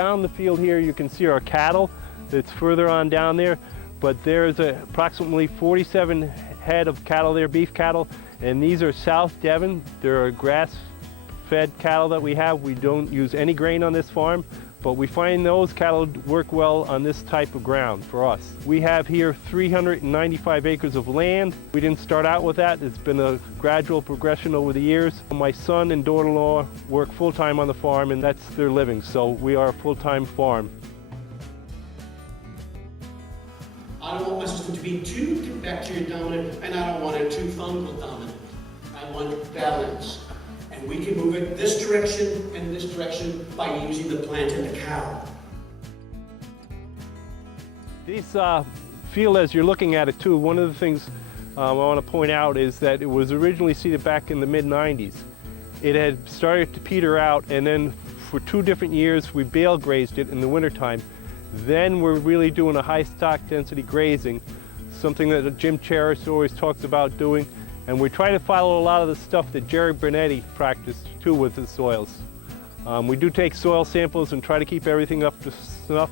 down the field here, you can see our cattle that's further on down there, but there's approximately 47 head of cattle there, beef cattle, and these are South Devon. They're grass-fed cattle that we have. We don't use any grain on this farm, but we find those cattle work well on this type of ground for us. We have here 395 acres of land. We didn't start out with that. It's been a gradual progression over the years. My son and daughter-in-law work full-time on the farm, and that's their living, so we are a full-time farm. I don't want my system to be too bacteria dominant, and I don't want it too fungal dominant. I want balance. And we can move it this direction and this direction by using the plant and the cow. These field, as you're looking at it too, one of the things I want to point out is that it was originally seeded back in the mid-90s. It had started to peter out, and then for 2 different years we bale grazed it in the wintertime. Then we're really doing a high stock density grazing, something that Jim Cherish always talks about doing, and we try to follow a lot of the stuff that Jerry Bernetti practiced too with the soils. We do take soil samples and try to keep everything up to snuff,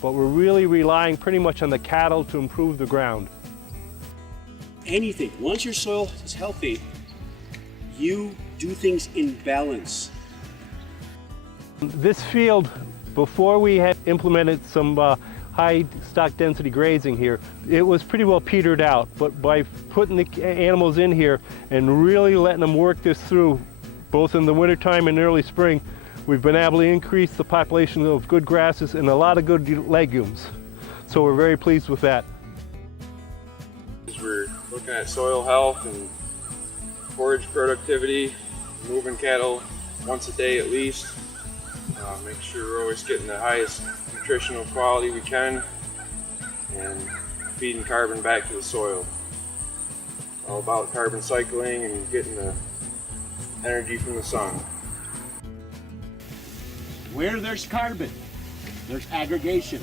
but we're really relying pretty much on the cattle to improve the ground. Anything, once your soil is healthy, you do things in balance. This field, before we had implemented some high stock density grazing here, it was pretty well petered out, but by putting the animals in here and really letting them work this through, both in the wintertime and early spring, we've been able to increase the population of good grasses and a lot of good legumes. So we're very pleased with that. We're looking at soil health and forage productivity, moving cattle once a day at least. Make sure we're always getting the highest nutritional quality we can and feeding carbon back to the soil. All about carbon cycling and getting the energy from the sun. Where there's carbon, there's aggregation.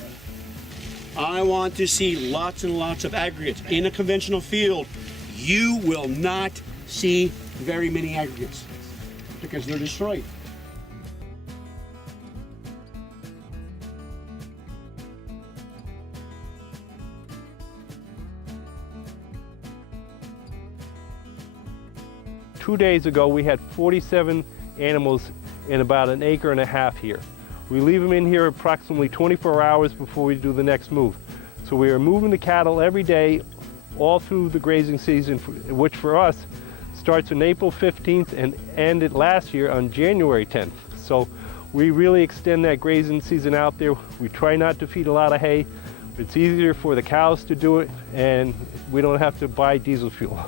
I want to see lots and lots of aggregates. In a conventional field, you will not see very many aggregates because they're destroyed. Two days ago, we had 47 animals in about 1.5 acres here. We leave them in here approximately 24 hours before we do the next move. So we are moving the cattle every day, all through the grazing season, which for us starts on April 15th and ended last year on January 10th. So we really extend that grazing season out there. We try not to feed a lot of hay. It's easier for the cows to do it, and we don't have to buy diesel fuel.